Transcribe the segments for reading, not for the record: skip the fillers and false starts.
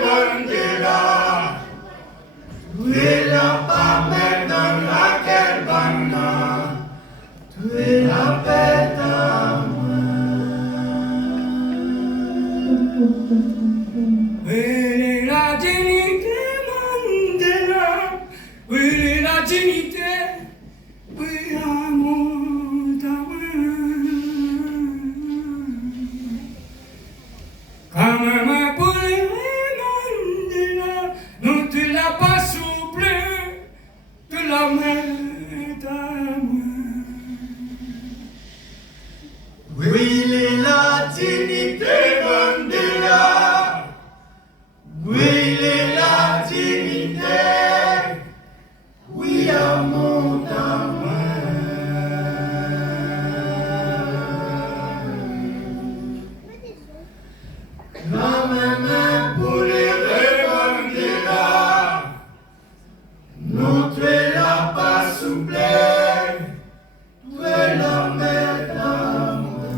Mandela, tu es la paix dans laquelle banna, tu es la paix d'amour. Oui, la dignité Mandela, oui, la dignité, oui, amour d'amour. Quand même pour les Mandela, non tu l'as pas souple de la main d'amour. Oui, les la dignité Mandela, oui, les la dignité, oui, amour d'amour. La même pour les Mandela, non tu es la pas souple, tu es la main d'amour.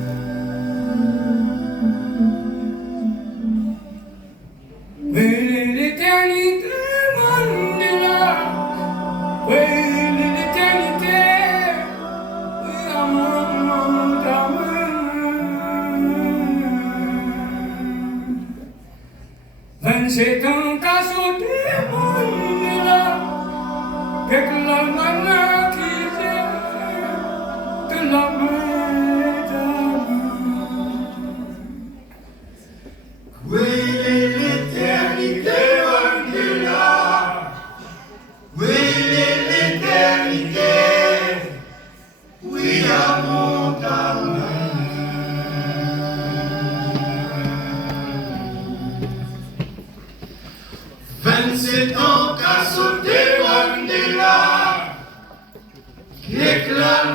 Oui, l'éternité Mandela, oui, l'éternité, oui, amour d'amour. 27 ans qu'a sauté Mandela, avec la main qui fait de la main d'amour. Oui, l'éternité Mandela, oui, l'éternité, oui, amour d'amour. 27 ans qu'a sauté Mandela, qui éclate